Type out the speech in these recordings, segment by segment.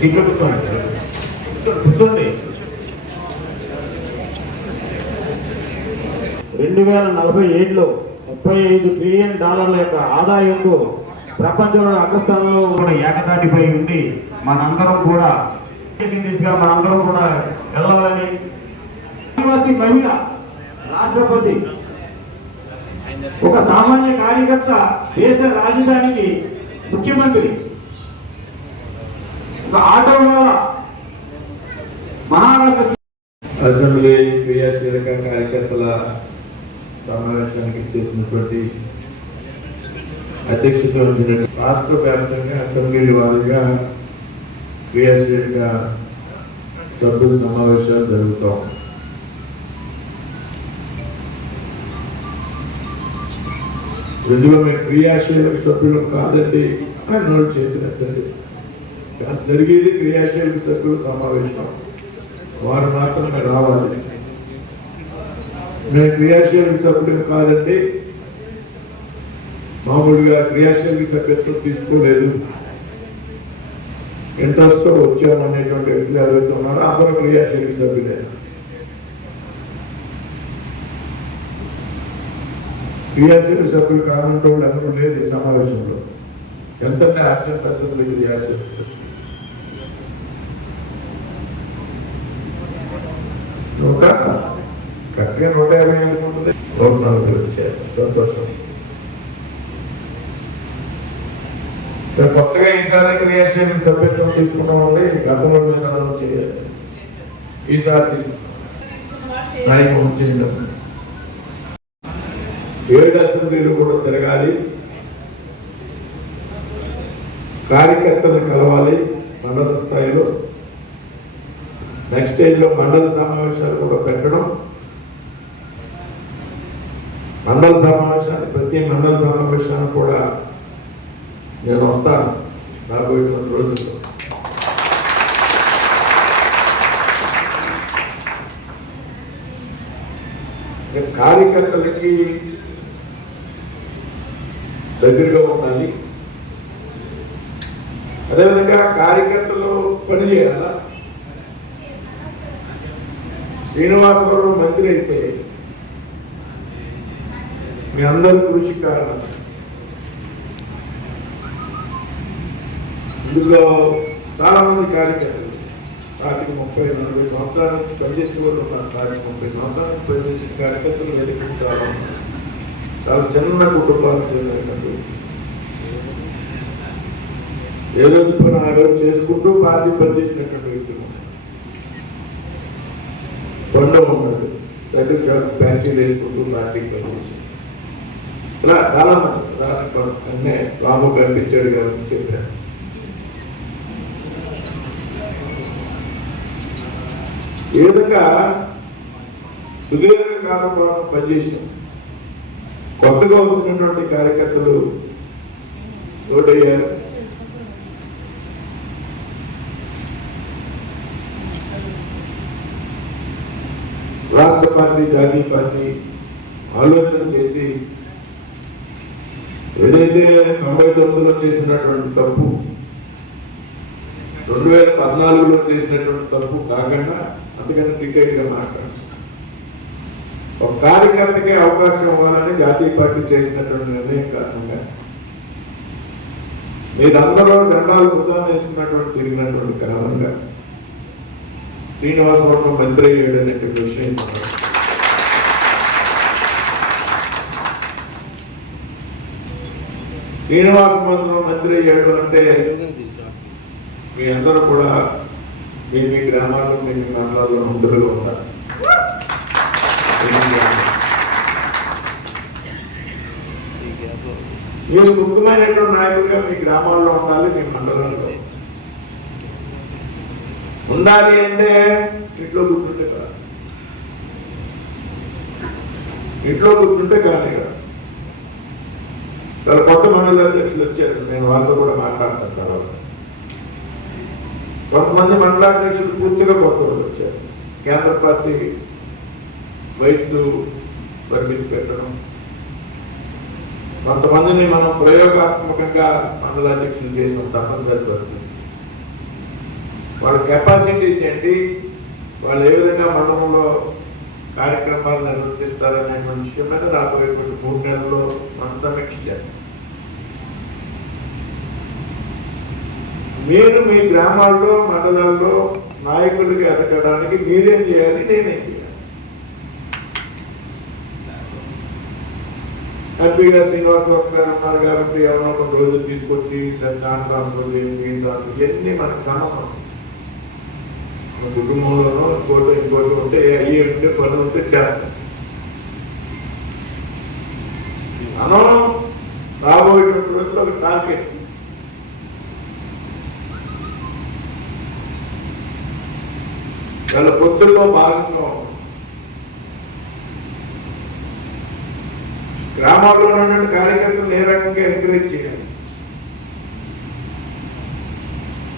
సీట్లో కూర్చోండి, కూర్చోండి. 2047లో $35 బిలియన్ యొక్క ఆదాయంతో ప్రపంచంలో అగ్రస్థానంలో కూడా ఏకతాటిపై ఉండి మనందరం కూడా మనందరం కూడా వెళ్ళాలని ఆదివాసీ మహిళ రాష్ట్రపతి, ఒక సామాన్య కార్యకర్త దేశ రాజధానికి ముఖ్యమంత్రి, ఒక ఆటో వాళ్ళ మహారాష్ట్ర అసెంబ్లీ క్రియాశీలక కార్యకర్తల సమావేశానికి చేసినటువంటి అధ్యక్షత వహించిన రాష్ట్ర వ్యాప్తంగా అసెంబ్లీ వారీగా క్రియాశీలక సభ్యుల సమావేశాలు జరుగుతాం. ఇందులో మేము క్రియాశీలక సభ్యులు కాదండి అని నోట్ చేసినట్టు జరిగేది క్రియాశీలక సభ్యుల సమావేశం, వారు మాత్రమే రావాలి. మేము క్రియాశీలక సభ్యులు కాదండి, మామూలుగా క్రియాశీలక సభ్యత్వం తీసుకోలేదు, ఇంట్రెస్ట్ వచ్చామనేటువంటి వ్యక్తులు ఎవరైతే ఉన్నారో అందరూ క్రియాశీలక సభ్యులే. క్రియాశీలక సభ్యులు కావాలంటే వాళ్ళు ఎవరు లేదు ఈ సమావేశంలో. ఎంతంటే ఆశ్చర్యపరిస్థితులు క్రియాశీలక సభ్యులు 150 ఉంటుంది, 140 వచ్చారు. సంతోషం. కొత్తగా ఈసారి క్రియాశీలక సభ్యత్వం తీసుకున్నామండి, గతంలో మేము చేయాలి, ఈసారి తీసుకున్నాం. 7 అసెంబ్లీలు కూడా తిరగాలి, కార్యకర్తలు కలవాలి మండల స్థాయిలో. నెక్స్ట్ స్టేజ్లో మండల సమావేశాలు కూడా పెట్టడం. మండల సమావేశాలు, ప్రతి మండల సమావేశాన్ని కూడా నేను వస్తాను రాబోయేటువంటి రోజుల్లో. కార్యకర్తలకి దగ్గరగా ఉండాలి, అదేవిధంగా కార్యకర్తలు పని చేయాలా. శ్రీనివాసరావు మంత్రి అయితే మీ అందరి కృషి కారణం. ఇందులో చాలా మంది కార్యకర్తలు 30-40 సంవత్సరాల నుంచి పనిచేసే వాళ్ళు ఉన్నారు. 30 సంవత్సరాల నుంచి పనిచేసే కార్యకర్తలు ఎదుర్కొంటారు. చాలా చిన్న కుటుంబాలకు చెందినట్టు ఏ రోజు పని ఆ రోజు చేసుకుంటూ పార్టీ పనిచేసినటువంటి వ్యక్తులు. కొండ ఉన్నాడు, దగ్గర ప్యాచీలు వేసుకుంటూ పార్టీకి పనిచేసి ఇలా చాలా మంది అన్నీ బాబు కనిపించాడు కాబట్టి చెప్పారు. ఈ విధంగా సుదీర్ఘకాలం పాటు పనిచేసిన కొత్తగా వచ్చినటువంటి కార్యకర్తలు ఓటయ్యారు. రాష్ట్ర పార్టీ, జాతీయ పార్టీ ఆలోచన చేసి ఏదైతే 99లో చేసినటువంటి తప్పు, 2014లో చేసినటువంటి తప్పు కాకుండా అందుకని టికెట్గా మాట్లాడు ఒక కార్యకర్తకి అవకాశం ఇవ్వాలని జాతీయ పార్టీ చేసినటువంటి నిర్ణయం కారణంగా మీరందరూ జెండాలు భుజాలు వేసుకున్నటువంటి తిరిగినటువంటి కారణంగా శ్రీనివాసరావు మంత్రి అయ్యాడు అనేటువంటి విషయం. శ్రీనివాసరావు మంత్రి అయ్యాడు అంటే మీ అందరూ కూడా మీ గ్రామాల్లో, మీ మండలాల్లో ముందుగా ఉంటారు. మీరు ముఖ్యమైనటువంటి నాయకులుగా మీ గ్రామాల్లో ఉండాలి, మీ మండలాల్లో ఉండాలి. అంటే ఇంట్లో కూర్చుంటే కదా, ఇంట్లో కూర్చుంటే కానీ కదా. చాలా కొత్త మండల అధ్యక్షులు వచ్చారు, నేను వాళ్ళతో కూడా మాట్లాడతాను తర్వాత. కొంతమంది మండలాధ్యక్షులు పూర్తిగా కొత్త వాళ్ళు వచ్చారు. కేంద్ర పార్టీ వయస్సు పరిమితి పెట్టడం, కొంతమందిని మనం ప్రయోగాత్మకంగా మండలాధ్యక్షులు చేసిన తప్పనిసరి పరిస్థితి. వాళ్ళ కెపాసిటీస్ ఏంటి, వాళ్ళు ఏ విధంగా మండలంలో కార్యక్రమాలు నిర్వర్తిస్తారనే విషయం మీద రాబోయేటువంటి 3 నెలల్లో మనం సమీక్ష చేస్తాం. మీరు మీ గ్రామాల్లో మండలాల్లో నాయకుడికి ఎదగడానికి మీరేం చేయాలి, నేనేం చేయాలి. హ్యాపీగా శ్రీనివాసరావు గారు ఉన్నారు కాబట్టి ఎవరో ఒక రోజు తీసుకొచ్చి దాంట్లో ఇవన్నీ మనకు సంబంధం. మన కుటుంబంలోనో ఇంకోటి ఉంటే అయ్యి ఉంటే పనులు ఉంటే చేస్తాం. మనం రాబోయేటువంటి రోజుల్లో ఒక టార్గెట్, వాళ్ళ పొత్తుల్లో భాగంగా గ్రామాల్లో ఉన్నటువంటి కార్యకర్తలు ఏ రకంగా ఎంకరేజ్ చేయాలి.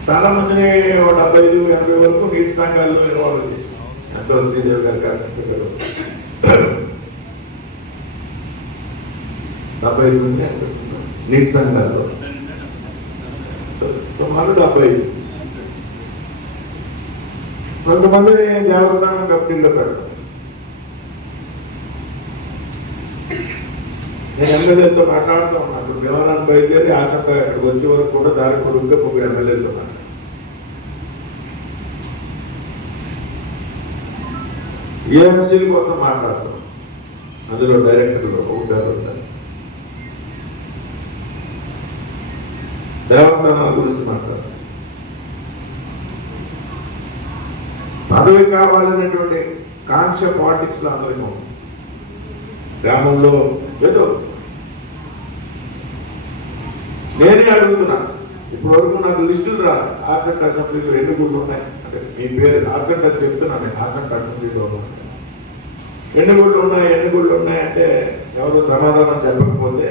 చాలా మందిని 75-80 వరకు నీటి సంఘాల్లో ఇన్వాల్వ్ చేశారు. ఎంతో శ్రీదేవి గారి కార్యకర్తలు 75 మంది నీటి సంఘాల్లో, సుమారు 75. కొంతమందిని దేవస్థానం కమిటీలో పెడతారు. నేను ఎమ్మెల్యేతో మాట్లాడుతూ ఉన్నాను. ఇప్పుడు దేవాలయం బయలుదేరి ఆచంగా అక్కడికి వచ్చే వరకు కూడా దారి కొడుకుగా 3 ఎమ్మెల్యేతో మాట్లాడు. ఏఎంసీల కోసం మాట్లాడతాం. అందులో డైరెక్టర్లు ఉంటారు. దేవస్థానాల గురించి మాట్లాడతాం. పదవి కావాలనేటువంటి కాంక్ష పాలిటిక్స్ లో అందరికీ ఉంది. గ్రామంలో ఏదో నేనే అడుగుతున్నా. ఇప్పటి వరకు నాకు లిస్టులు రాదు. ఆచంట అసెంబ్లీలో ఎన్ని గుళ్ళు ఉన్నాయి అంటే మీ పేరు ఆచంట చెప్తున్నాను. నేను ఆచంట అసెంబ్లీలో ఎన్ని గుళ్ళు ఉన్నాయి అంటే ఎవరు సమాధానం చెప్పకపోతే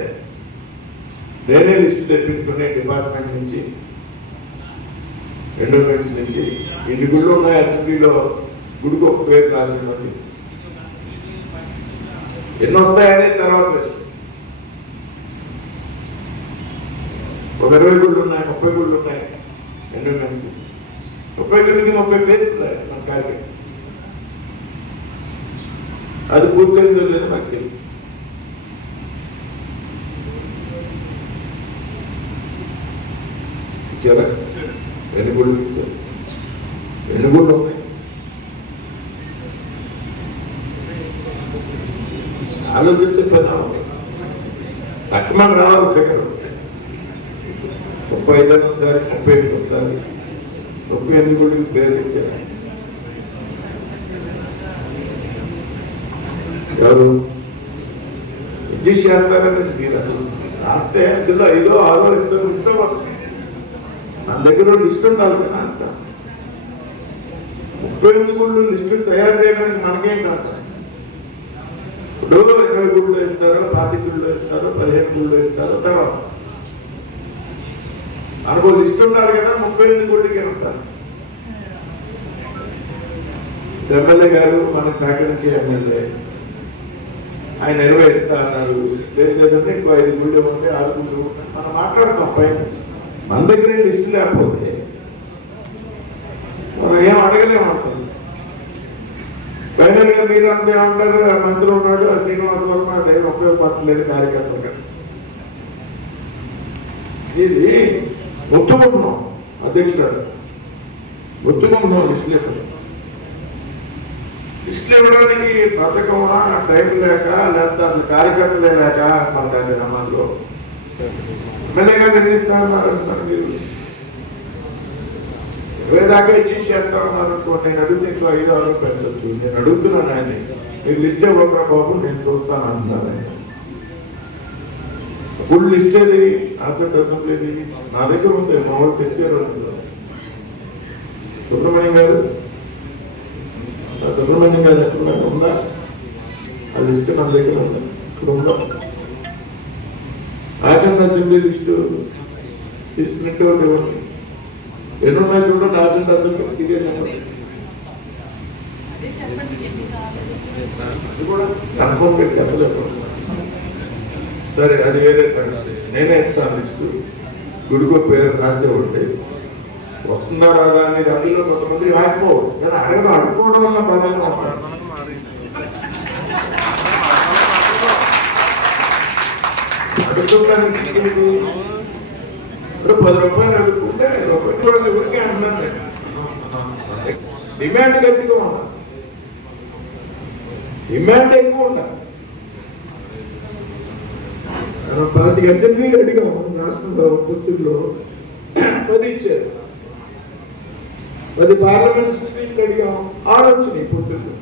నేనే లిస్టు తెప్పించుకునే డిపార్ట్మెంట్ నుంచి, ఎండోమెంట్స్ నుంచి ఎన్ని గుళ్ళు ఉన్నాయి అసెంబ్లీలో గుడికి ఒక పేరు రాసింది, ఎన్ని వస్తాయనే తర్వాత ఒక 20 గుళ్ళు ఉన్నాయి, 30 గుళ్ళు ఉన్నాయి. ఎండోమెంట్స్ 30 గుళ్ళకి 30 పేర్లు మన కార్యక్రమం. అది పూర్తయిందో లేదో నాకు తెలియదు. ఇచ్చారా? ఎన్ని గుళ్ళు ఇచ్చారు? ఎన్ని గుళ్ళు ఉన్నాయి? ఆలోచిస్తే పని తక్షణం రావాలి. దగ్గర 35 ఒకసారి, 35 ఒకసారి, 38 గుళ్ళకి పేరు ఇచ్చారు. ఎవరు చేస్తారని మీరు అసలు రాస్తే అందులో 5, 6 8 ఇష్టపడచ్చు. మన దగ్గర లిస్ట్ ఉండాలి కదా. అంట 38 గుళ్ళు లిస్టు తయారు చేయడానికి మనకేం కాదు. ఇప్పుడు 20 గుళ్ళు వేస్తారో, 25 గుళ్ళు వేస్తారో, 15 గుళ్ళు వేస్తారో, తర్వాత మనకు లిస్ట్ ఉండాలి కదా. 38 గుళ్ళకే ఉంటారు. ఎమ్మెల్యే గారు మనకు సహకరించే ఎమ్మెల్యే, ఆయన నెరవేరుస్తా అన్నారు. లేదంటే ఇంకో 5 గుళ్ళు ఉంటే 6 గుళ్ళు ఉంటాయి. మనం మాట్లాడతాం పైన. మన దగ్గర లిస్టు లేకపోతే మనం ఏం అడగలేమంటారు. ఫైనల్ గా మీరు అంతే ఉంటారు. మంత్రి ఉన్నాడు, శ్రీనివాస వర్మ ఏం ఉపయోగపడలేదు కార్యకర్తలుగా. ఇది ఒత్తుకుంటున్నాం అధ్యక్షుడు, ఒత్తుకుంటున్నాం లిస్టులు ఇవ్వడం. లిస్టులు ఇవ్వడానికి పథకమా, టైం లేక, లేకపోతే అసలు కార్యకర్తలే లేక మన గ్రామాల్లో ఎమ్మెల్యేగా నిర్ణయిస్తామన్నారు. మీరు 20 దాకా ఇచ్చి చేస్తామన్నారు. నేను అడిగితే ఇంకో 5, 6 పెంచవచ్చు. నేను అడుగుతున్నాను ఆయన, మీరు లిస్ట్ ఇవ్వకుండా బాబు నేను చూస్తాను అంటున్నారు ఆయన. ఫుల్ లిస్ట్ అది ఆచంట అసెంబ్లీది నా దగ్గర ఉంది. మా వాళ్ళు తెచ్చారు. సుబ్రహ్మణ్యం గారు ఎక్కడ ఉందా? ఆ లిస్ట్ నా దగ్గర ఉంది. ఇక్కడ ఉందా? ఆచంట అసెంబ్లీ లిస్టు తీసుకున్నట్టు ఇవ్వండి. ఎన్ని ఉన్నాయి చూడండి. ఆచంట అసెంబ్లీ అది కూడా కన్ఫర్మ్ గా చెప్పలేదు. సరే, అది వేరే సంగతి. నేనే ఇస్తాను లిస్టు. గుడికో పేరు రాసే ఉంటే వస్తుందా రాదా అనేది అందులో కొంతమంది రాకపోవచ్చు, కానీ అడుక్కోవడం వల్ల బాగా ఉంటారు. అడుగుతున్నాను ఇప్పుడు 10 రూపాయలు అడుగుతుంటే 5 రూపాయలు కూడా ఊరికే అంటున్నాను నేను. డిమాండ్ గట్టిగా ఉండాలి, డిమాండ్ ఎక్కువ ఉండాలి. 10 అసెంబ్లీలు అడిగాం రాష్ట్రంలో, పుత్తూరులో 10 ఇచ్చారు. 10 పార్లమెంట్ సీట్లు అడిగాం, 6 వచ్చినాయి పుత్తూరులో.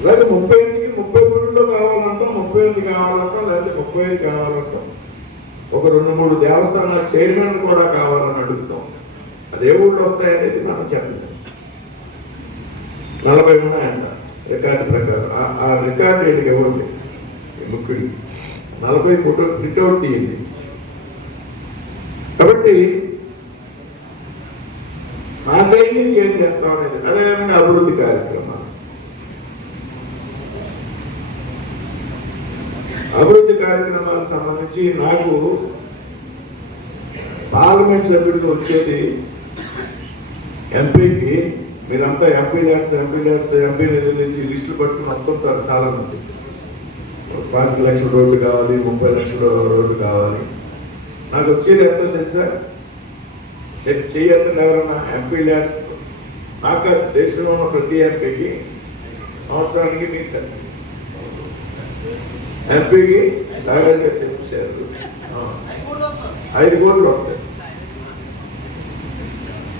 అలాగే 38కి 30 గుడిలో కావాలంటాం, 38 కావాలంటాం, లేకపోతే 35 కావాలంటాం. ఒక 2-3 దేవస్థానాల చైర్మన్ కూడా కావాలని అడుగుతాం. అదే ఊళ్ళో వస్తాయనేది మనం చెప్పలేం. 40 ఉన్నాయంట రికార్డు ప్రకారం. ఆ రికార్డు ఏంటికి ఇవ్వండి ముఖ్యుడి 40 ఫోటో ప్రింట్అవుట్ తీయండి. కాబట్టి మా సైడ్ నుంచి ఏం చేస్తాం అనేది, అదేవిధంగా అభివృద్ధి కార్యక్రమాలు. అభివృద్ధి కార్యక్రమాలకు సంబంధించి నాకు పార్లమెంట్ సభ్యుడికి వచ్చేది ఎంపీకి, మీరంతా ఎంపీ ల్యాడ్స్ ఎంపీ నిధుల నుంచి లిస్టులు పట్టుకుని వస్తుంటారు చాలా మంది. 5 లక్షల రోడ్డు కావాలి, 30 లక్షల రోడ్డు కావాలి. నాకు వచ్చేది ఎంతో తెలుసా? చేయొద్దని ఎవరన్నా ఎంపీ ల్యాడ్స్ నాకు దేశంలో ఉన్న ప్రతి ఎంపీకి సంవత్సరానికి మీకు ఎంపీకి సాగర్గా చెప్పారు 5 కోట్లు ఉంటాయి.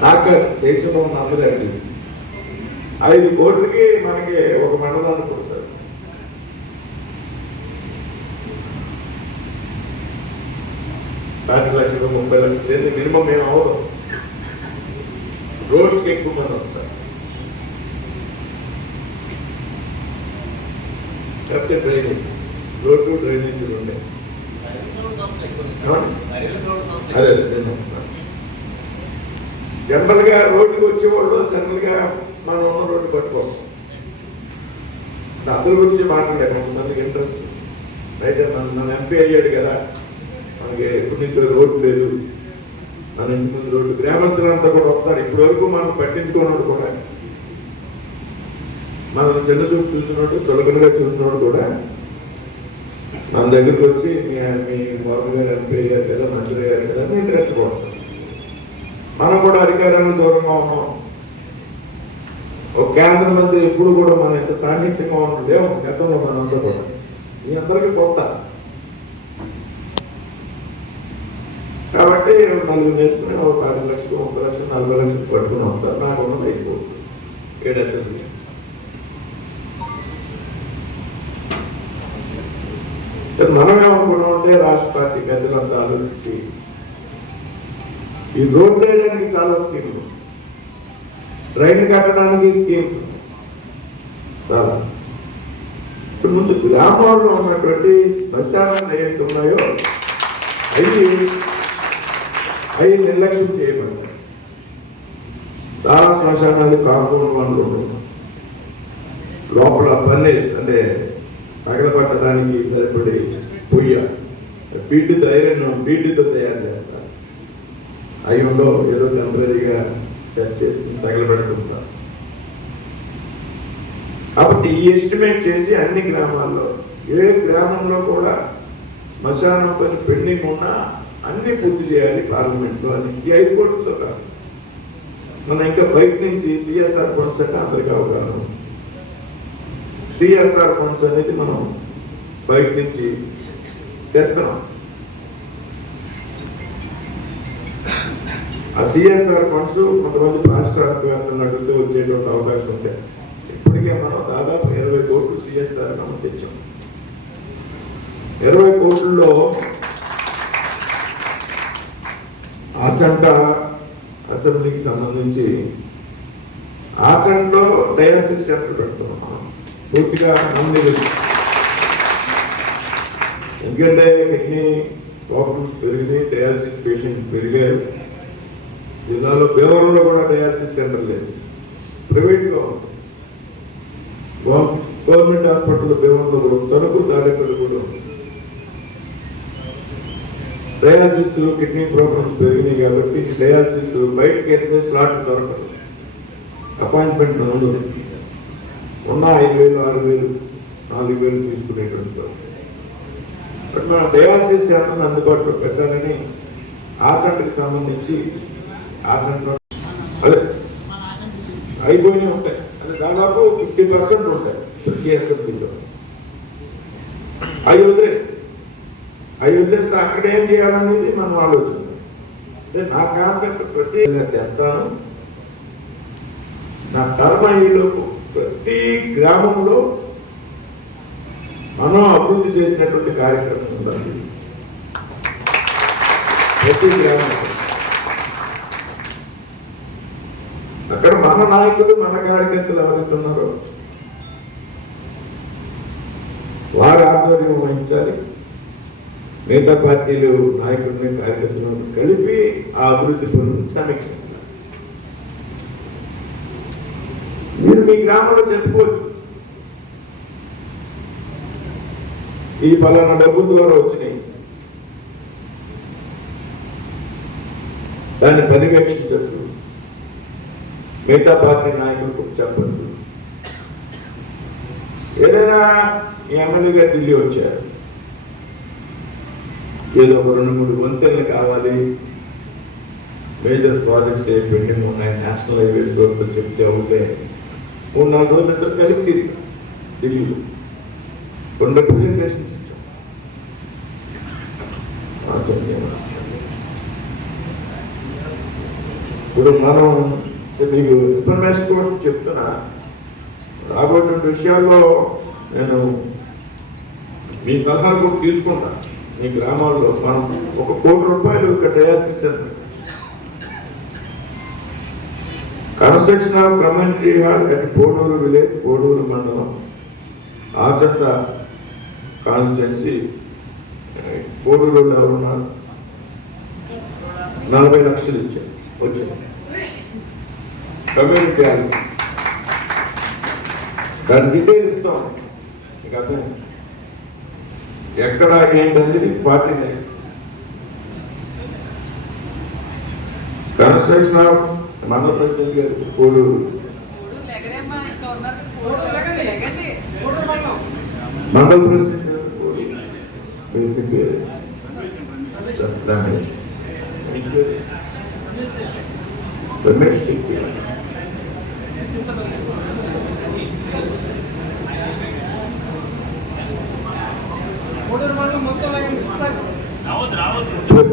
నాకు దేశంలో ఉన్న అందరూ అడిగింది 5 కోట్లకి మనకి ఒక మండలాన్ని కొడతారు. $5 లక్షలు 30 లక్షలు ఏంటి మినిమం మేము అవదు. రోడ్స్కి ఎక్కువ మంది వస్తారు, లేకపోతే డ్రైనేజ్, రోడ్డు డ్రైనేజ్ ఉండే అదే జనరల్ గా రోడ్డుకి వచ్చేవాళ్ళు జనరల్ గా మనం ఉన్న రోడ్డు పట్టుకోవాలి. అందరి గురించి మాట్లాడలేదు, కొంతమందికి ఇంట్రెస్ట్. అయితే మన ఎంపీ అయ్యాడు కదా, మనకి ఎప్పటి నుంచో రోడ్డు లేదు, మన ఇంటి ముందు రోడ్డు. గ్రామస్తులంతా కూడా వస్తారు. ఇప్పటి వరకు మనం పట్టించుకున్నాడు కూడా, మనం చిన్న చూపు చూసినట్టు తొలగనగా చూసినోడు కూడా మన దగ్గరికి వచ్చి మీ బాబు గారు ఎంపీ అయ్యారు కదా, మంత్రి అయ్యారు కదా నేను రెచ్చగొడతాను. మనం కూడా అధికారానికి దూరంగా ఉన్నాం. ఒక కేంద్ర మంత్రి ఎప్పుడు కూడా మనం ఎంత సాన్నిధ్యంగా ఉంటుందే గతంలో మనంతా కూడా మీ అందరికీ కొత్త. కాబట్టి 4 నేర్చుకుని ఒక 10 లక్షలు 30 లక్షలు 40 లక్షలు పట్టుకుని వస్తారు. నాకు ఉన్నది ఎక్కువ 7 అసెంబ్లీ. మనమేమనుకున్నామంటే రాష్ట్ర పార్టీ పెద్దలంతా ఆలోచించి ఈ రోడ్లు వేయడానికి చాలా స్కీములు, ట్రైన్ కట్టడానికి స్కీమ్స్ చాలా. ఇప్పుడు ముందు గ్రామంలో ఉన్నటువంటి శ్మశానాలు ఏవైతే ఉన్నాయో అవి నిర్లక్ష్యం చేయబడతాయి. చాలా శ్మశానాలు కాంపౌండ్ వాళ్ళు లోపల ఫర్నేస్ అంటే తగలబట్టడానికి సరిపడే పొయ్య, బీడ్తో తయారు చేస్తారు. అవి ఉండవు, ఏదో టెంపరీగా సెట్ చేసి తగలబెడుతుంటారు. కాబట్టి ఈ ఎస్టిమేట్ చేసి అన్ని గ్రామాల్లో, ఏ గ్రామంలో కూడా శ్మశానం పని పెండింగ్ ఉన్నా అన్ని పూర్తి చేయాలి పార్లమెంట్లో అని. ఈ 5 కోట్లతో కాదు, మనం ఇంకా బయట నుంచి సిఎస్ఆర్ ఫండ్స్ అంటే అందరికీ అవగాహన. సిఎస్ఆర్ ఫండ్స్ అనేది మనం బయట నుంచి తెస్తున్నాం. ఆ సిఎస్ఆర్ ఫండ్స్ కొంతమంది పారిశ్రామికవేత్తలు అడుగుతూ వచ్చేటువంటి అవకాశం ఉంటాయి. ఇప్పటికే మనం దాదాపు 20 కోట్లు సిఎస్ఆర్ మనం తెచ్చాం. 20 కోట్లలో ఆచంట అసెంబ్లీకి సంబంధించి ఆచంటలో డయాలసిస్ సెంటర్ పెడుతున్నాం పూర్తిగా అన్ని. ఎందుకంటే కిడ్నీ ప్రాబ్లమ్స్ పెరిగినాయి, డయాలసిస్ పేషెంట్ పెరిగారు. జిల్లాలో భీమవరంలో కూడా డయాలసిస్ సెంటర్ లేదు, ప్రైవేట్గా ఉంది. గవర్నమెంట్ హాస్పిటల్ భీమవరంలో కూడా, తణుకు తాడేపల్లి కూడా ఉంది. డయాలసిస్ కిడ్నీ ప్రాబ్లమ్స్ పెరిగినాయి కాబట్టి డయాలసిస్ బయటకి వెళ్తే స్లాట్ దొరకదు, అపాయింట్మెంట్ ఉండదు. ఉన్న 5,000, 6,000, 4,000 తీసుకునేటువంటి బట్ మనం డయాలసిస్ సెంటర్ని అందుబాటులో పెట్టాలని ఆచంటకి సంబంధించి ఆచంట అదే అయిపోయినాయి ఉంటాయి. అది దాదాపు 50% ఉంటాయి ప్రతి అసెంబ్లీలో. అవి వదిలేస్తే అక్కడ ఏం చేయాలనేది మనం ఆలోచన. అంటే నా కాన్సెప్ట్ ప్రతి తెస్తాను. నా తరమలో ప్రతి గ్రామంలో మనం అభివృద్ధి చేసినటువంటి కార్యక్రమం ఉందండి. ప్రతి గ్రామంలో అక్కడ మన నాయకులు, మన కార్యకర్తలు ఎవరైతే ఉన్నారో వారి ఆధ్వర్యం వహించాలి. మిగతా పార్టీలు నాయకుడిని, కార్యకర్తలను కలిపి ఆ అభివృద్ధి పనులను సమీక్షించాలి. మీరు మీ గ్రామంలో చెప్పుకోవచ్చు, ఈ పలానా డబ్బు ద్వారా వచ్చినాయి, దాన్ని పర్యవేక్షించవచ్చు. మిగతా పార్టీ నాయకులకు చెప్పచ్చు. ఏదైనా ఎమ్మెల్యేగా ఢిల్లీ వచ్చారు, ఏదో ఒక 2-3 వంతెనలు కావాలి, మేజర్ ప్రాజెక్ట్స్ పెండింగ్ ఉన్నాయి, నేషనల్ హైవేస్ వరకు చెప్తే అవుతే 3-4 రోజులతో కలిపి ఢిల్లీలో కొన్ని రిప్రజెంటేషన్స్ ఇచ్చాం. ఇప్పుడు మనం మీకు ఇన్ఫర్మేషన్ కోసం చెప్తున్నా, రాబోయే విషయాల్లో నేను మీ సలహా కూడా తీసుకుంటా. మీ గ్రామాల్లో మనం ₹1 కోటి ఒక dialysis centre, construction of community hall at Koduru village, Koduru మండలం, ఆచంట కాన్స్టిట్యున్సీ. కోడూరులో ఉన్న 40 లక్షలు ఇచ్చారు వచ్చింది కమ్యూనిటీ హాల్. దాని డీటెయిల్ ఇస్తాం. మీకు అర్థం ఎక్కడ ఏంటనేది పార్టీ నెక్స్ట్. కన్స్ట్రక్షన్ ఆఫ్ మండల ప్రెసిడెంట్ గారు కోడూరు, మండల ప్రెసిడెంట్ గారు రమేష్.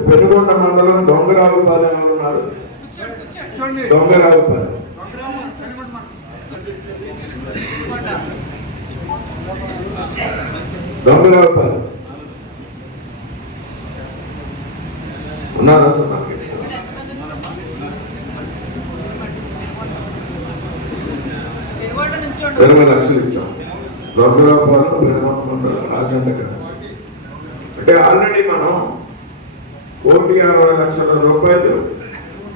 పెనుగొండ మండలం దొంగరావుపాలెం ఉన్నారు. దొంగరావుపాలెం దొంగరావుపాలెం ఉన్నారా సార్? 20 లక్షలు ఇచ్చాం. దొంగరావుపాలెం పెనుగొండ మండలం ఆచంట. అంటే ఆల్రెడీ మనం ₹1,60,00,000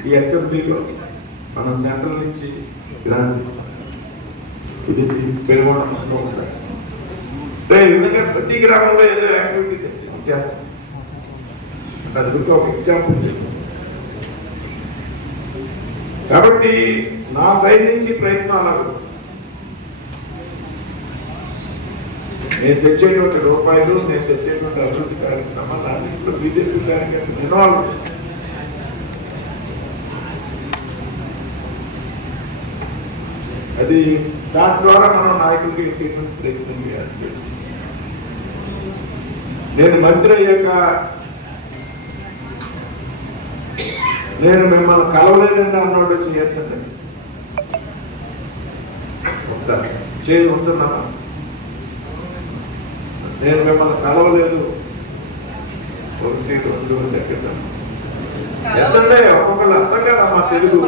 ఈ అసెంబ్లీలో మనం సెంట్రల్ నుంచి గ్రాంట్ ఇది పెనుగొండ ఉంటాయి. ఈ విధంగా ప్రతి గ్రామంలో ఏదో యాక్టివిటీ చేస్తాం. అది ఒక ఎగ్జాంపుల్ చెప్పాను. కాబట్టి నా సైడ్ నుంచి ప్రయత్నాలు, నేను తెచ్చేటువంటి రూపాయలు, నేను తెచ్చేటువంటి అభివృద్ధి కార్యక్రమాలు అన్నింటిలో బీజేపీ కార్యక్రమం ఇన్వాల్వ్. అది దాని ద్వారా మనం నాయకులకి ఎక్కేటువంటి ప్రయత్నం చేయాలి. నేను మంత్రి అయ్యాక నేను మిమ్మల్ని కలవలేదండి అన్నాడు వచ్చి చేస్తానండి. ఒకసారి చేయి ఉంచున్నాను. నేను మిమ్మల్ని కలవలేదు, 1, 2 ఎంతంటే ఒక్కొక్కళ్ళు అర్థం కదా. మా తెలుగు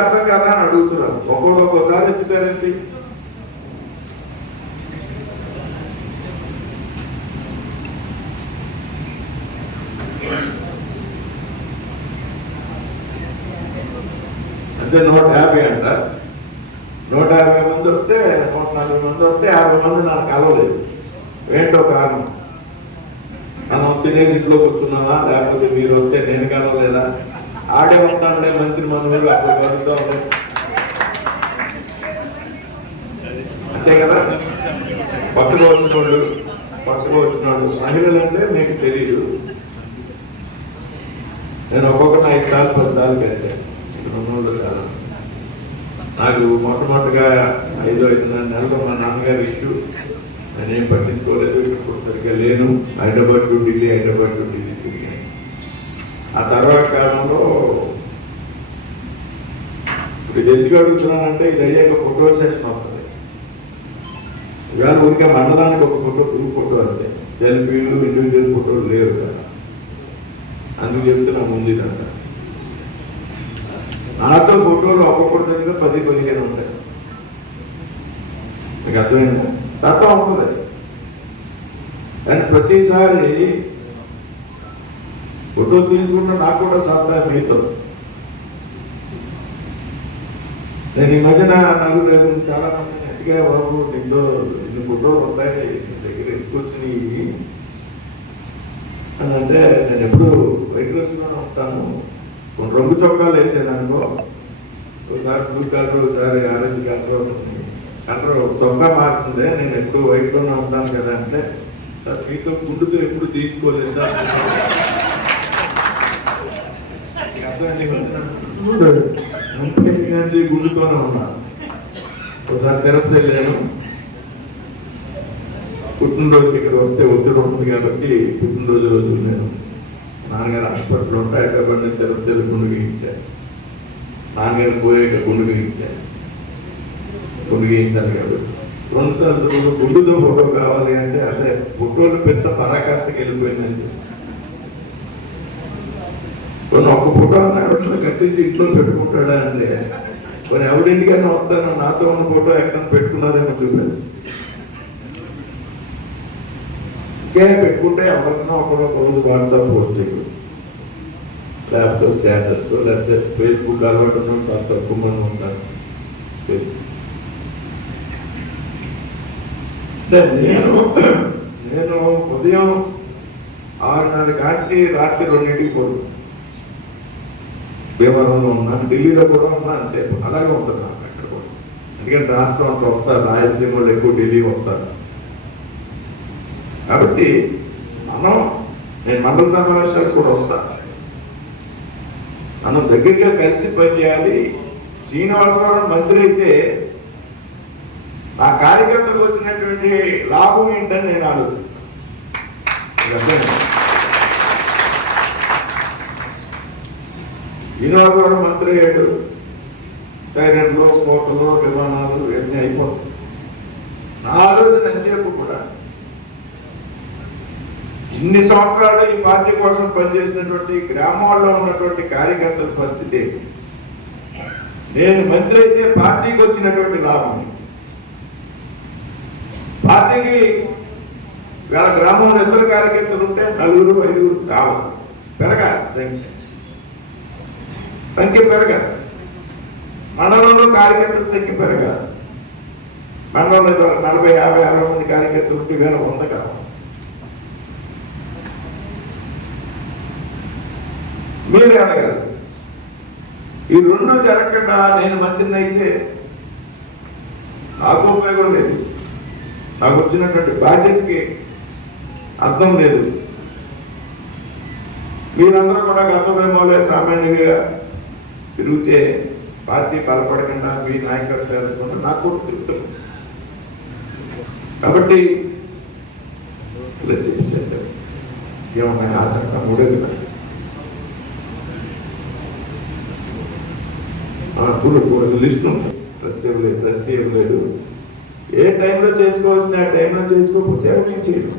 అర్థం కదా అని అడుగుతున్నారు. ఒక్కొక్కసారి ఎత్తుతారేంటి? అంటే 150 అంట. 150 మంది వస్తే, 140 మంది వస్తే 50 మంది నాకు కలవలేదు. ఏంటో కారణం. మనం తినేసి ఇంట్లో కూర్చున్నామా, లేకపోతే మీరు వస్తే నేను కలవలేదా, ఆడే వస్తానులే మంత్రి మనవులు అప్పుడు కలుగుతాం అంతే కదా. కొత్తగా వచ్చినాడు మహిళలు అంటే మీకు తెలియదు. నేను ఒక్కొక్కటి 5 సార్లు 10 సార్లు కలిశాను ఇక్కడ చాలా. నాకు మొట్టమొదటిగా 5-5 నెలలు మా నాన్నగారి ఇష్యూ నేనేం పట్టించుకోలేదు. ఇప్పుడు సరిగ్గా లేను. హైదరాబాద్ టు ఢిల్లీ తిరిగాను. ఆ తర్వాత కాలంలో ఇప్పుడు ఎందుకు అడుగుతున్నానంటే ఇది అయ్యాక ఫోటో సెషన్ అవుతుంది. ఇవాళ ఊరికే మండలానికి ఒక ఫోటో, గ్రూప్ ఫోటో అంతే, సెల్ఫీలు ఇండివిజువల్ ఫోటోలు లేవు కదా. అందుకు చెప్తున్నా ముందు ఇదంతా. నాతో ఫోటోలు ఒక్కొక్కటి దగ్గర 10-15 ఉంటాయి. మీకు అర్థమైందా? చట్టం ఉంటుంది. కానీ ప్రతిసారి ఫోటో తీసుకుంటే నాకు కూడా సరదా మీతో. నేను ఈ మధ్యన నలుగురు చాలా మంది గట్టిగా బాబు నీతో ఇన్ని ఫోటోలు ఉంటాయి దగ్గర ఎక్కువచ్చినాయి అని అంటే, నేను ఎప్పుడు వైట్ డ్రెస్లోనే ఉంటాను. కొన్ని రంగు చొక్కాలు వేసేదానికో, ఒకసారి బ్లూ కలర్, ఒకసారి ఆరెంజ్ కలర్ చొక్కా మారుతుంది. నేను ఎప్పుడు వైట్లోనే ఉంటాను కదా అంటే, సార్ మీతో గుండుతో ఎప్పుడు తీసుకోలేదు సార్. నుంచి గుండుతోనే ఉన్నాను. ఒకసారి తిరుపతి వెళ్ళాను. పుట్టినరోజుకి ఇక్కడ వస్తే ఒత్తిడి ఉంటుంది కాబట్టి పుట్టినరోజు నేను నాన్నగారు హాస్పిటల్లో ఉంటే హైదరాబాద్ నుంచి తిరుపతి గుండు గీయించాను. నాన్నగారు పోయాక గుండు గీయించాను కాబట్టి 2 సార్లు గుండుతో ఫోటో కావాలి అంటే, అదే ఫోటోలు పెంచ పరాకాష్ఠకి వెళ్ళిపోయిందని కొన్ని ఒక్క ఫోటో అన్నాడు కట్టించి ఇంట్లో పెట్టుకుంటాడా అంటే, కొన్ని ఎవరింటికైనా వస్తాను నాతో ఉన్న ఫోటో ఎక్కడ పెట్టుకున్నారేమో చూపాను. ఇంకే పెట్టుకుంటే ఎవరికైనా ఒక రోజు వాట్సాప్ పోస్టింగ్, లేకపోతే స్టేటస్, లేకపోతే ఫేస్బుక్ అలవాటు ఉన్నాం చాలా తక్కువ మంది ఉంటారు. నేను ఉదయం 6:30 కాచి రాత్రి 2ంటికి పోదు. భీమవరంలో ఉన్నాను, ఢిల్లీలో కూడా ఉన్నా, అంతే అలాగే ఉంటుంది నాకు అక్కడ కూడా. ఎందుకంటే రాష్ట్రం అంతా వస్తారు, రాయలసీమ వాళ్ళు ఎక్కువ ఢిల్లీ వస్తారు కాబట్టి నేను మండల సమావేశాలకు కూడా వస్తాను. మనం దగ్గరగా కలిసి పనిచేయాలి. శ్రీనివాసరావు మంత్రి అయితే ఆ కార్యకర్తలకు వచ్చినటువంటి లాభం ఏంటని నేను ఆలోచిస్తాను. శ్రీనివాసరావు మంత్రి అయ్యాడు, సైరన్లు, కోతలు, విమానాలు ఇవన్నీ అయిపోతాయి. నా ఆలోచన ఎంతసేపు కూడా ఇన్ని సంవత్సరాలు ఈ పార్టీ కోసం పనిచేసినటువంటి గ్రామాల్లో ఉన్నటువంటి కార్యకర్తల పరిస్థితి, నేను మంత్రి అయితే పార్టీకి వచ్చినటువంటి లాభం, పార్టీకి వేళ గ్రామంలో 2 కార్యకర్తలు ఉంటే 4-5 కావాలి, పెరగాలి సంఖ్య పెరగాలి. మండలంలో కార్యకర్తల సంఖ్య పెరగాలి. మండలంలో 40-50-60 మంది కార్యకర్తలు ఉంటే 100 కావాలి. మీరు అడగాలి. ఈ 2 జరగకుండా నేను మంత్రిని అయితే నాకు ఉపయోగం లేదు, నాకు వచ్చినటువంటి బాధ్యతకి అర్థం లేదు. మీరందరూ కూడా గతంలో సామాన్యంగా తిరిగితే పార్టీ బలపడకుండా మీ నాయకత్వం ఎదుర్కొంటే నాకు కూడా తిరుగుతాం. కాబట్టి ఇలా చెప్పేసారు ఏమన్నా ఆచరణ 3 లిస్ట్ ట్రస్ట్ ఇవ్వలేదు. ఏ టైంలో చేసుకోవాల్సిన ఆ టైంలో చేసుకోకపోతే ఎవరు చేయరు.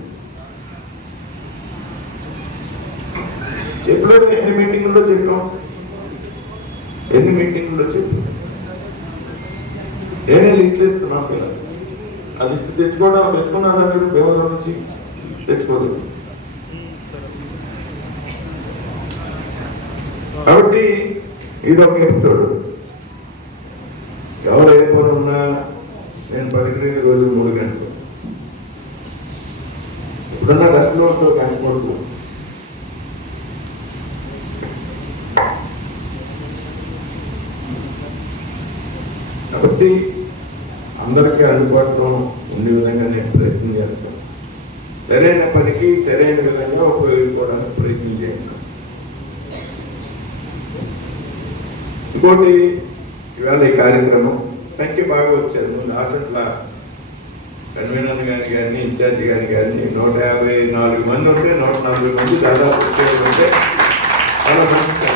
చెప్పలేదు. ఎన్ని మీటింగ్లో చెప్పాం, నేనే లిస్ట్ ఇస్తున్నా పిల్లలు. ఆ లిస్ట్ తెచ్చుకున్నారా మీరు? భీమవరం నుంచి తెచ్చుకోలేదు. కాబట్టి ఇది ఒక ఎపిసోడ్. ఎవరు అయిపోయినా నేను పలికిన రోజు 3 గంటలు. ఎప్పుడన్నా కష్టంలో సంవత్సరాలు కానీ కొడుకు. కాబట్టి అందరికీ అందుబాటులో ఉండే విధంగా నేను ప్రయత్నం చేస్తాను. సరైన పనికి సరైన విధంగా ఉపయోగించుకోవడానికి ప్రయత్నం చేయండి. ఇంకోటి, ఇవాళ ఈ కార్యక్రమం సంఖ్య బాగా వచ్చారు. ముందు ఆచట్ల కన్వీనర్ కానీ ఇన్ఛార్జి కానీ 154 మంది ఉంటే 140 మంది దాదాపు ఉంటే చాలా మంచి.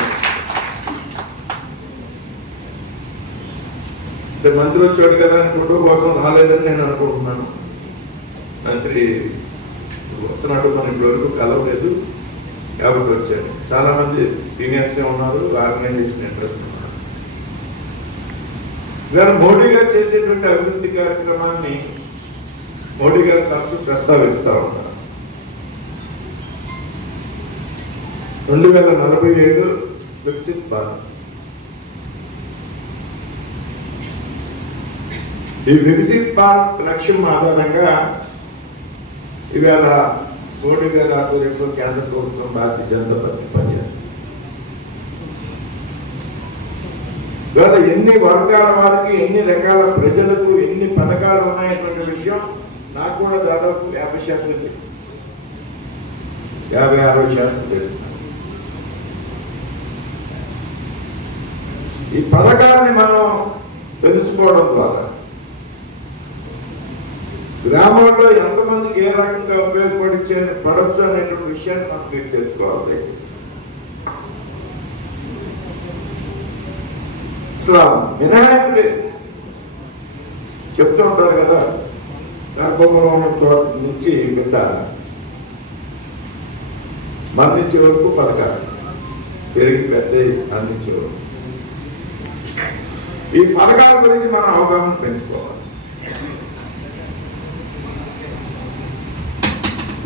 మంత్రి వచ్చాడు కదా ఫోటో కోసం రాలేదని నేను అనుకుంటున్నాను. మంత్రి వస్తున్నాడు, మనం ఇప్పటివరకు కలవలేదు కాబట్టి వచ్చారు. చాలా మంది సీనియర్సే ఉన్నారు, ఆర్గనైజేషన్ ఇంట్రెస్ట్ ఉన్నారు. ఇవాళ మోడీ గారు చేసేటువంటి అభివృద్ధి కార్యక్రమాన్ని మోడీ గారు తరచూ ప్రస్తావిస్తూ ఉన్నారు. 2047 వికసిత్ భారత్. ఈ వికసిత్ భారత్ లక్ష్యం ఆధారంగా ఇవాళ మోడీ గారి ఆధ్వర్యంలో కేంద్ర ప్రభుత్వం భారతీయ జనతా పార్టీ పనిచేస్తుంది. ఇవాళ ఎన్ని వర్గాల వారికి, ఎన్ని రకాల ప్రజలకు ఎన్ని పథకాలు ఉన్నాయటువంటి విషయం నాకు కూడా దాదాపు 50% తెలుసు, 50-60% తెలుసు. ఈ పథకాన్ని మనం తెలుసుకోవడం ద్వారా గ్రామంలో ఎంతమందికి ఏ రకంగా పడవచ్చు అనేటువంటి విషయాన్ని మనం మీకు తెలుసుకోవాలి. అసలు వినాయకుడు చెప్తూ ఉంటారు కదా, గర్భంలో ఉన్న చోట నుంచి బిడ్డ మరణించే వరకు పథకాలు పెరిగి పెద్ద అందించే వరకు ఈ పథకాల గురించి మనం అవగాహన పెంచుకోవాలి.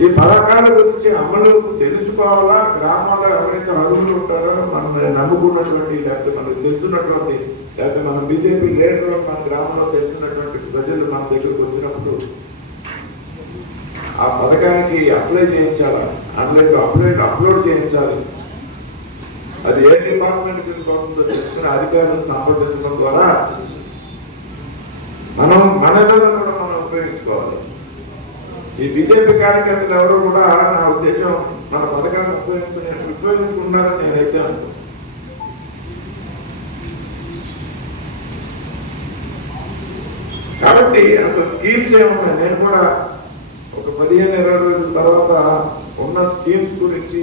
ఈ పథకాల గురించి అమలు తెలుసుకోవాలా. గ్రామాల్లో ఎవరైతే అర్హులు ఉంటారో మనం నమ్ముకున్నటువంటి, లేకపోతే మనకు తెలుసున్నటువంటి, లేకపోతే మన బీజేపీ లీడర్లు మన గ్రామంలో తెలిసినటువంటి ప్రజలు మన దగ్గరకు వచ్చినప్పుడు ఆ పథకానికి అప్లై చేయించాలా, ఆన్లైన్లో అప్లోడ్ చేయించాలి. అది ఏ డిపార్ట్మెంట్ కిందకు వస్తుందో తెలుసుకుని అధికారులను సంప్రదించడం ద్వారా మనం మనలను కూడా మనం ఉపయోగించుకోవాలి. ఈ బీజేపీ కార్యకర్తలు ఎవరు కూడా నా ఉద్దేశం మన పథకాన్ని ఉపయోగించుకున్నారని నేనైతే అనుకుంటున్నాను. కాబట్టి అసలు స్కీమ్స్ ఏమున్నాయి, నేను కూడా ఒక 15-20 రోజుల తర్వాత ఉన్న స్కీమ్స్ గురించి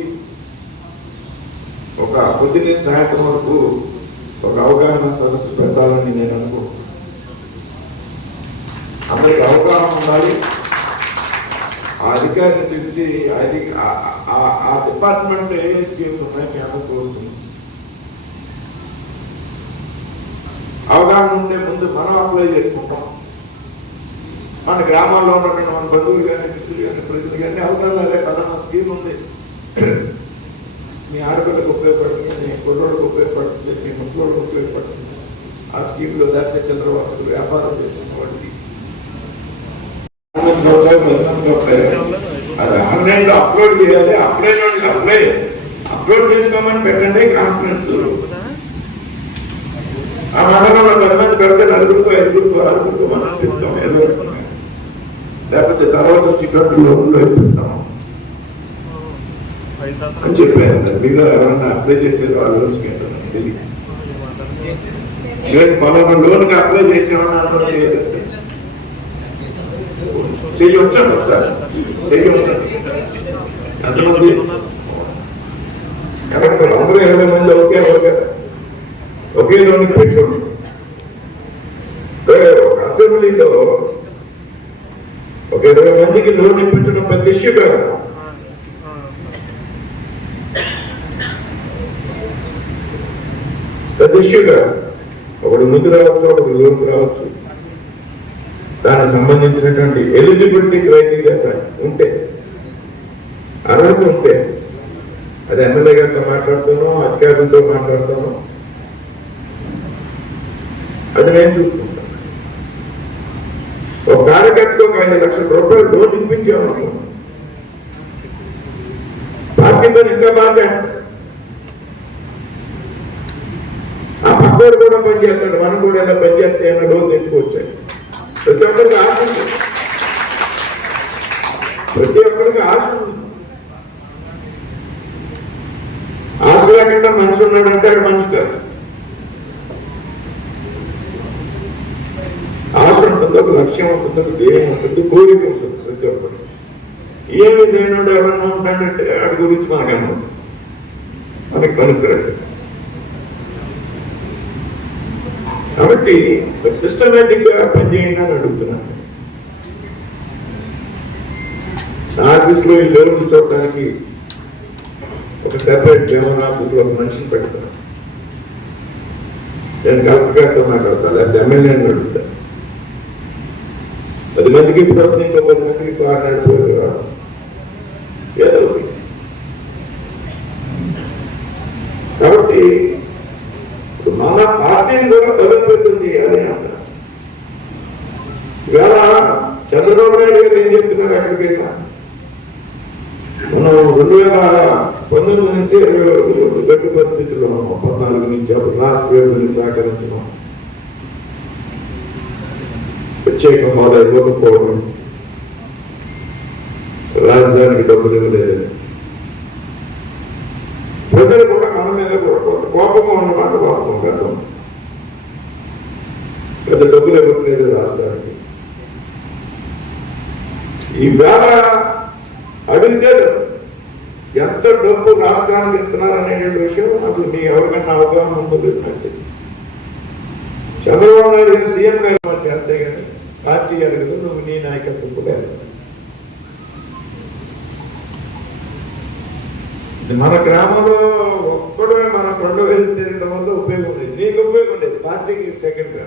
ఒక పొద్దున్నే సాయంత్రం వరకు ఒక అవగాహన సదస్సు పెట్టాలని నేను అనుకుంటున్నాను. అందరికి అవగాహన ఉండాలి. ఆ అధికారిని తెలిసి ఆ డిపార్ట్మెంట్ ఏ స్కీమ్స్ ఉన్నాయి మీ అందరూ కోరుతుంది. అవగాహన ఉండే ముందు మనం అప్లై చేసుకుంటాం. మన గ్రామాల్లో ఉన్నటువంటి మన బంధువులు కానీ, మిత్రులు కానీ, ప్రజలు కానీ అవగాహన అదే పలానా స్కీమ్ ఉంది, మీ ఆడపిల్లకు ఉపయోగపడుతుంది, మీ కుర్రోళ్ళకు ఉపయోగపడుతుంది, మీ ముసలోళ్ళకు ఉపయోగపడుతుంది. ఆ స్కీమ్లో లేకపోతే చంద్రబాబు వ్యాపారం చేసుకున్న వాటికి అది ఆన్లైన్లో అప్లోడ్ చేయాలి. అప్లోడ్ చేసుకోమని పెట్టండి కాన్ఫరెన్స్. ఆ మండలంలో 10 మంది పెడితే 4-5 మనం ఇస్తాం, ఏదో లేకపోతే తర్వాత వచ్చి లోన్లో ఇప్పిస్తాము అని చెప్పాను. మీరు ఎవరన్నా అప్లై చేసేది వాళ్ళు వచ్చుకుంటున్నాను తెలియదు. నేను పలానా లోన్కి అప్లై చేసేవాడిని అప్లై చేయలేదు. చెయ్యొచ్చండి, ఒకసారి చెయ్యొచ్చండి. ఎంతమంది కరెక్ట్? అందరూ 20 మంది ఒకే లోన్కి పెట్టుకోండి. అసెంబ్లీలో ఒక 20 మందికి లోన్ ఇప్పించడం పెద్ద ఇష్యూ కాదు. పెద్ద ఇష్యూ కాదు. ఒకడు ముందు రావచ్చు, ఒకటి లోన్కి రావచ్చు. దానికి సంబంధించినటువంటి ఎలిజిబిలిటీ క్రైటీరియా ఉంటే, అర్హత ఉంటే, అది ఎమ్మెల్యే గారితో మాట్లాడుతాను, అధికారులతో మాట్లాడతాను, అది నేను చూసుకుంటాను. ఒక కార్యకర్తకు 5 లక్షల రూపాయలు లోన్ ఇప్పించామనుకున్నాను. పార్టీతో ఇంకా బాగా చేస్తాడు. ఆ పక్కడు కూడా పనిచేస్తాడు, మనం కూడా ఎలా పనిచేస్తే అన్న రోజు తెచ్చుకోవచ్చాడు. ప్రతి ఒక్కరికి ఆశ ఉంది, ప్రతి ఒక్కరికి ఆశ ఉంది. ఆశ లేకుండా మనిషి ఉన్నాడంటే అక్కడ మనిషి కాదు. ఆశ ఉంటుంది, ఒక లక్ష్యం ఉంటుంది, ఒక ధ్యేయం ఉంటుంది, కోరిక ఉంటుంది ప్రతి ఒక్కరు. ఏమి దేనుడు ఎవరన్నా ఉంటాడంటే వాడి గురించి మనకు అనవసరం, మనకి కనుక్కరండి. కాబట్టి సిస్టమేటిక్ గా పనిచేయండి అని అడుగుతున్నాను. నా ఆఫీస్లో ఈ లేరులు చూడటానికి ఒక సెపరేట్ జగన్ ఆఫీస్లో ఒక మనిషిని పెడతాను. నేను కలెక్టర్ గారితో మాట్లాడతాను, లేకపోతే ఎమ్మెల్యేని అడుగుతాను. 10 మందికి ఇప్పుడు ఇంకో 10 మందికి కోఆర్డినేటర్ ఏదో. కాబట్టి మన పార్టీని కూడా బలోపేతం చేయాలి అంటారు. ఇవాళ చంద్రబాబు నాయుడు గారు ఏం చెప్తున్నారు, ఎక్కడికైనా మనం 2019 నుంచి 20 వరకు గట్టి పరిస్థితుల్లో 14 నుంచి అప్పుడు రాష్ట్ర వ్యాప్తంగా సహకరించడం, ప్రత్యేక హోదా ఇవ్వకపోవడం, రాజధానికి డబ్బులు ఇవ్వలేదు, ప్రజలు కూడా మన మీద కూడా కోపంగా ఉన్నమాట వాస్తవం కాదు. పెద్ద డబ్బులు ఇవ్వట్లేదు రాష్ట్రానికి. ఈవేళ అడిగితే ఎంత డబ్బు రాష్ట్రానికి ఇస్తున్నారనే విషయం అసలు మీకు ఎవరికన్నా అవగాహన ఉండదు. చంద్రబాబు నాయుడు గారు సీఎం గారు చేస్తే కానీ పార్టీ అడగదు, నువ్వు నీ నాయకత్వం కూడా అడగదు. మన గ్రామంలో ఒక్కడే మన కొండ వేసి తిరగడం వల్ల ఉపయోగం ఉండేది, నీకు ఉపయోగం ఉండేది, పార్టీకి సెకండ్ గా.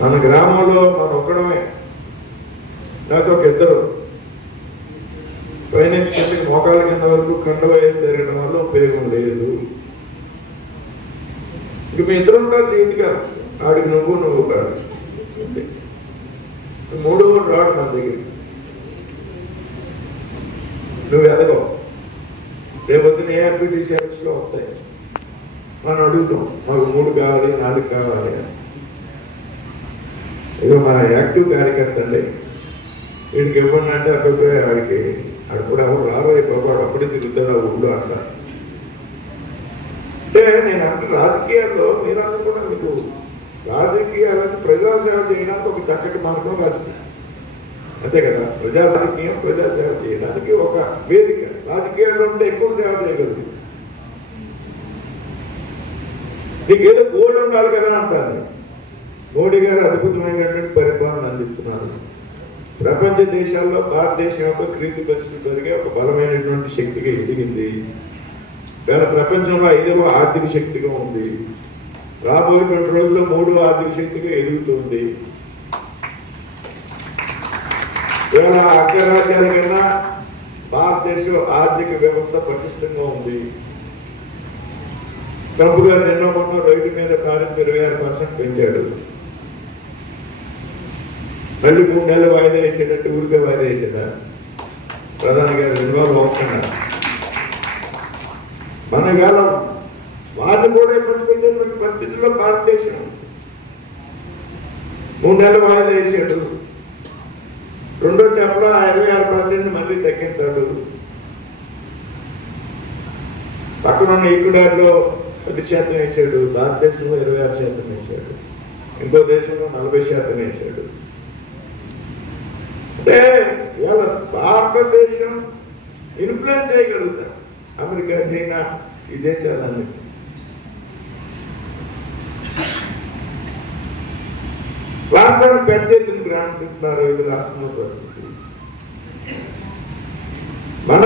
మన గ్రామంలో మన ఒక్కడమే, నాతో ఒక ఇద్దరు ఫైనాన్స్ కిందకి మోకాళ్ళ కింద వరకు కొండ వేసి తిరగడం వల్ల ఉపయోగం లేదు. ఇక మీ ఇద్దరు ఉంటారు చేతిగా, ఆడికి నువ్వు కాదు, 3 రాడు మన దగ్గర. నువ్వు ఎదగవు, రేపొద్దున ఏఆర్పిటిసి ఎలక్షన్లో వస్తాయి, మనం అడుగుతాం మాకు 3 కావాలి 4 కావాలి. ఇదో మన యాక్టివ్ కార్యకర్త అండి, వీడికి ఇవ్వనంటే అక్కడికి వాడికి అప్పుడు ఎవరు రాబోయే బాబాడు అప్పుడే తిరుగుతాడు ఆ ఊళ్ళో అంట. అంటే నేను అంటే రాజకీయాల్లో మీరు అనుకున్నా, మీకు రాజకీయాలను ప్రజాసేవ చేయడానికి ఒక చక్కటి మార్గం రాజకీయం, అంతే కదా. ప్రజారాజకీయం ప్రజాసేవ చేయడానికి ఒక వేదిక. రాజకీయాల్లో ఉంటే ఎక్కువ సేవ చేయగలదు. నీకేదో గోల్డ్ ఉండాలి కదా అంటారు. మోడీ గారు అద్భుతమైనటువంటి పరిపాలన అందిస్తున్నారు. ప్రపంచ దేశాల్లో భారతదేశం యొక్క కీర్తి పరిస్థితి పెరిగే ఒక బలమైనటువంటి శక్తిగా ఎదిగింది. ఇవాళ ప్రపంచంలో 5వ ఆర్థిక శక్తిగా ఉంది. రాబోయేటువంటి రోజుల్లో 3వ ఆర్థిక శక్తిగా ఎదుగుతుంది. ఇవాళ అగ్రరాజ్యాల కన్నా భారతదేశం ఆర్థిక వ్యవస్థ పటిష్టంగా ఉంది. ట్రంప్ గారు నిన్న మొన్న రైతు మీద టారిఫ్ 26% పెంచాడు. మళ్ళీ 3 నెలలు వాయిదా వేసేటట్టు ఊరికే వాయిదా వేసేదా? ప్రధాని గారు ఇన్వాల్వ్ అవుతున్నారు. మన వేళ వాళ్ళు కూడా ఇబ్బంది పెట్టేటువంటి పరిస్థితుల్లో భారతదేశం 3 నెలలు వాయిదా వేసాడు. 2వ స్టెప్లో 26% మళ్ళీ తగ్గించాడు. పక్కన ఉన్న ఈక్వెడార్లో 10% వేసాడు. భారతదేశంలో 26% వేసాడు. ఇంకో దేశంలో 40% వేసాడు. అంటే ఇవాళ భారతదేశం ఇన్ఫ్లుయెన్స్ చేయగలుగుతాం అమెరికా, చైనా, ఈ దేశాలన్నీ. రాష్ట్రానికి పెద్ద ఎత్తున గ్రాంట్ ఇస్తున్నారు. ఇది రాష్ట్రంలో పరిస్థితి. మన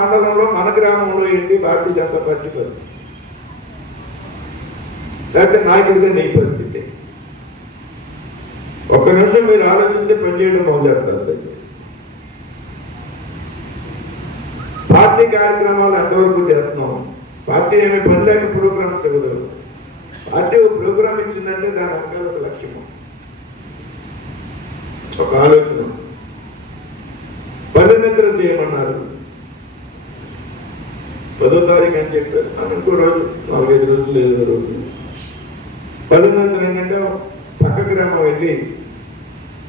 మండలంలో మన గ్రామంలో ఏంటి భారతీయ జనతా పార్టీ పరిస్థితి, లేకపోతే నాయకుడిగా నీ పరిస్థితి. ఒక్క నిమిషం మీరు ఆలోచించి పనిచేయడం మొదలెడతారు. పార్టీ కార్యక్రమాలు ఎంతవరకు చేస్తున్నాం? పార్టీ ఏమి పని లేక ప్రోగ్రామ్స్ ఇవ్వదు. పార్టీ ఒక ప్రోగ్రామ్ ఇచ్చిందంటే దాని వెనకాల ఒక లక్ష్యము, ఒక ఆలోచన. పల్లె నిద్ర చేయమన్నారు. 10వ తారీఖు అని చెప్పారు. ఇంకో రోజు 4-5 రోజులు 5 రోజులు 10వ ఏంటంటే పక్క గ్రామం వెళ్ళి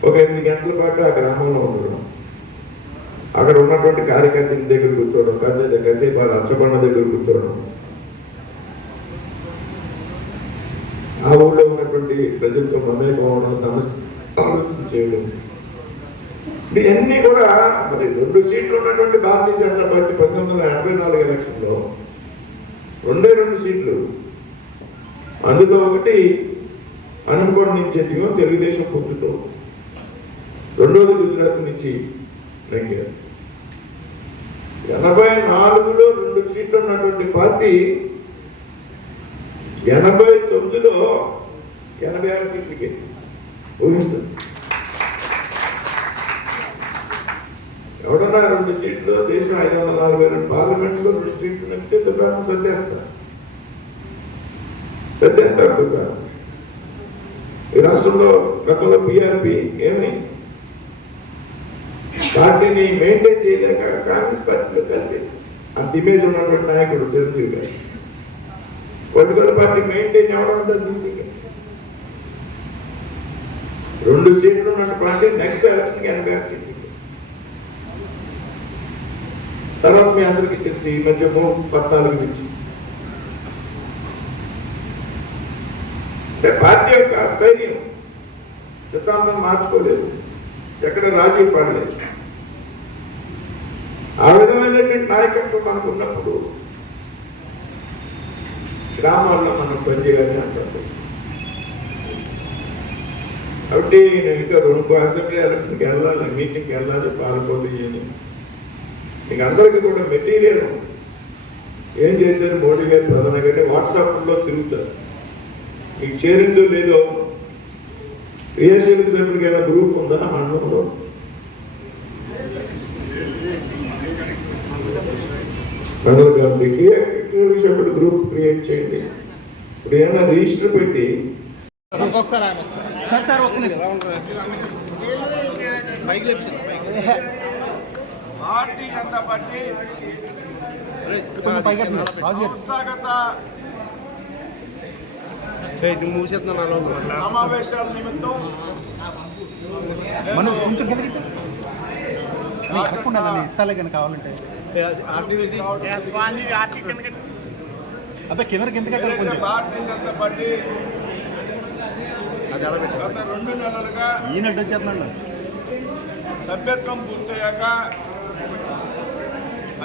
ఒక 8 గంటల పాటు ఆ గ్రామంలో ఉండడం, అక్కడ ఉన్నటువంటి కార్యకర్తల దగ్గర కూర్చోవడం, కాసేపు ఆ రచ్చబండ దగ్గర కూర్చోవడం, ఆ ఊళ్ళో ఉన్నటువంటి ప్రజలతో మమేకం అవడం, సమస్య ఆలోచన చేయడం, ఇవన్నీ కూడా మరి 2 సీట్లు ఉన్నటువంటి భారతీయ జనతా పార్టీ 1984 ఎలక్షన్లో 2 సీట్లు, అందులో ఒకటి హనుమకొండ నుంచి తెలుగుదేశం పొత్తుతో, రెండోది గుజరాత్ నుంచి నెగ్గారు. 84లో 2 సీట్లు ఉన్నటువంటి పార్టీ 89లో 86 సీట్లు గెలిచింది. ఊహించండి, ఎవడన్నా 2 సీట్లు, దేశం 542 పార్లమెంట్లో 2 సీట్లు నెగ్గితే దుకాణం సర్దేస్తారు. దుకాణం ఈ రాష్ట్రంలో గతంలో PRP ఏమి పార్టీని మెయింటైన్ చేయలేక కాంగ్రెస్ పార్టీలో కలిపేసి అంత ఇమేజ్ ఉన్నటువంటి నాయకుడు చిరంజీవి గారు పొలిటికల్ పార్టీ మెయింటైన్ అవడం తీసి 2 సీట్లు ఉన్న పార్టీ నెక్స్ట్ ఎలక్షన్కి 86 సీట్లు. తర్వాత మీ అందరికీ తెలిసి ఈ మధ్య 14 నుంచి పార్టీ యొక్క స్థైర్యం సిద్ధాంతం మార్చుకోలేదు, ఎక్కడ రాజీ పడలేదు. ఆ విధమైనటువంటి నాయకత్వం మనకు ఉన్నప్పుడు గ్రామాల్లో మనం పనిచేయాలని అంటారు. కాబట్టి నేను ఇంకా 2 అసెంబ్లీ ఎలక్షన్కి వెళ్ళాలి, మీటింగ్కి వెళ్ళాలి, పాల్గొని మీకు అందరికీ కూడా మెటీరియల్ ఏం చేశారు మోడీ గారు ప్రధాని గారి వాట్సాప్లో తిరుగుతారు. మీకు చేరిందో లేదో క్రియాశీల సభ్యులకి ఏమైనా గ్రూప్ ఉందా మండలంలో? మండల కమిటీకి సభ్యులు గ్రూప్ క్రియేట్ చేయండి. ఇప్పుడు ఏమైనా రిజిస్టర్ పెట్టి భారతీయ జనతా పార్టీ సంస్థాగత సమావేశాల నిమిత్తం మనం కొంచెం కిందకి కావాలంటే అబ్బాయి కిందకి ఎందుకంటే కొంచెం భారతీయ జనతా పార్టీ గత 2 నెలలుగా ఈయనట్టు వచ్చేస్తున్నాడు. సభ్యత్వం పూర్తయ్యాక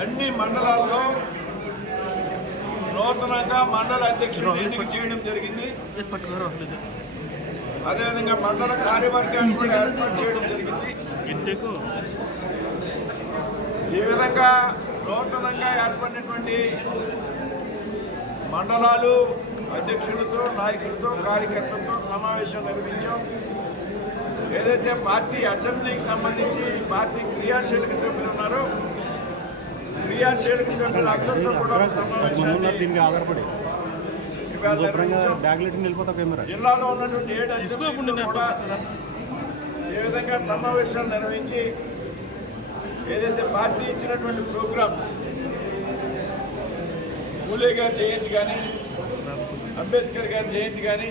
అన్ని మండలాల్లో నూతనంగా మండల అధ్యక్షుడు ఎన్నిక చేయడం జరిగింది. అదేవిధంగా మండల కార్యవర్గాన్ని కూడా ఏర్పాటు చేయడం జరిగింది. ఈ విధంగా నూతనంగా ఏర్పడినటువంటి మండలాలు అధ్యక్షులతో, నాయకులతో, కార్యకర్తలతో సమావేశం నిర్వహించాం. ఏదైతే పార్టీ అసెంబ్లీకి సంబంధించి పార్టీ క్రియాశీలక సభ్యులు ఉన్నారో క్రియాశీలక సభ్యులు అందరితో కూడా దీనికి ఆధారపడి జిల్లాలో ఉన్నటువంటి 7 అసెంబ్లీలు కూడా ఏ విధంగా సమావేశాలు నిర్వహించి ఏదైతే పార్టీ ఇచ్చినటువంటి ప్రోగ్రామ్స్ పూలే గారి జయంతి కానీ, అంబేద్కర్ గారి జయంతి కానీ,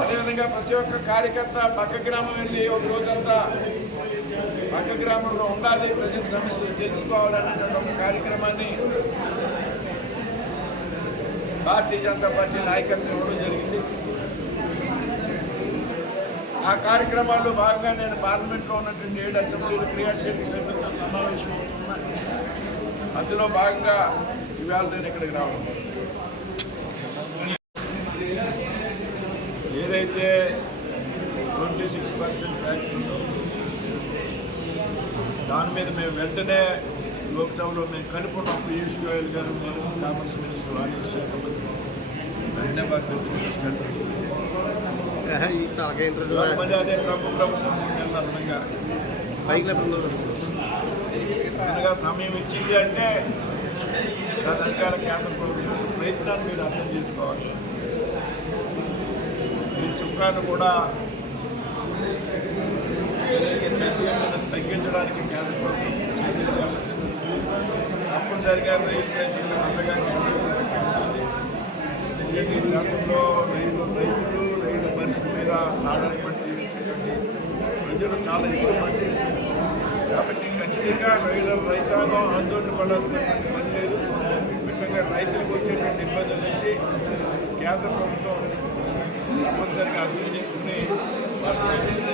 అదేవిధంగా ప్రతి ఒక్క కార్యకర్త పక్క గ్రామం వెళ్ళి ఒక రోజంతా పక్క గ్రామంలో ఉండాలి, ప్రజల సమస్యలు తెలుసుకోవాలనేటువంటి ఒక కార్యక్రమాన్ని భారతీయ జనతా పార్టీ నాయకత్వం ఇవ్వడం జరిగింది. ఆ కార్యక్రమాల్లో భాగంగా నేను పార్లమెంట్లో ఉన్నటువంటి 7 అసెంబ్లీలు క్రియాశీలక సభ్యులతో సమావేశం అవుతున్నాను. అందులో భాగంగా ఇవాళ నేను ఇక్కడికి రావడం. ఏదైతే 26% ట్యాక్స్ ఉందో దాని మీద మేము వెంటనే లోక్సభలో మేము కలుపుకున్నాం. పీయూష్ గోయల్ గారు, మేము కామర్స్ మినిస్టర్ ఆర్ఎస్ శాఖ మంత్రి వెంటనే మాకు దృష్టి తీసుకెళ్తారు. మళ్ళీ అదే ట్రంప్ ప్రభుత్వం 3 నెలల అదనంగా సమయం ఇచ్చింది అంటే దాని అధికార కేంద్ర ప్రభుత్వం ప్రయత్నాన్ని మీరు అర్థం చేసుకోవాలి. ఈ సుఖాన్ని కూడా తగ్గించడానికి కేంద్ర ప్రభుత్వం చెల్లించాలి. తప్పనిసరిగా రైలు రైతులు అండగా ఎందుకంటే ఈ గ్రామంలో రైలు పరిస్థితి మీద ఆధారపడి జీవించేటువంటి ప్రజలు చాలా ఇబ్బంది పడి కాబట్టి ఖచ్చితంగా రైతాంగం ఆందోళన పడాల్సినటువంటి పని లేదు. ముఖ్యంగా రైతులకు వచ్చేటువంటి ఇబ్బందుల నుంచి కేంద్ర ప్రభుత్వం తప్పనిసరిగా అర్థం చేసుకుని వారి సమస్యలు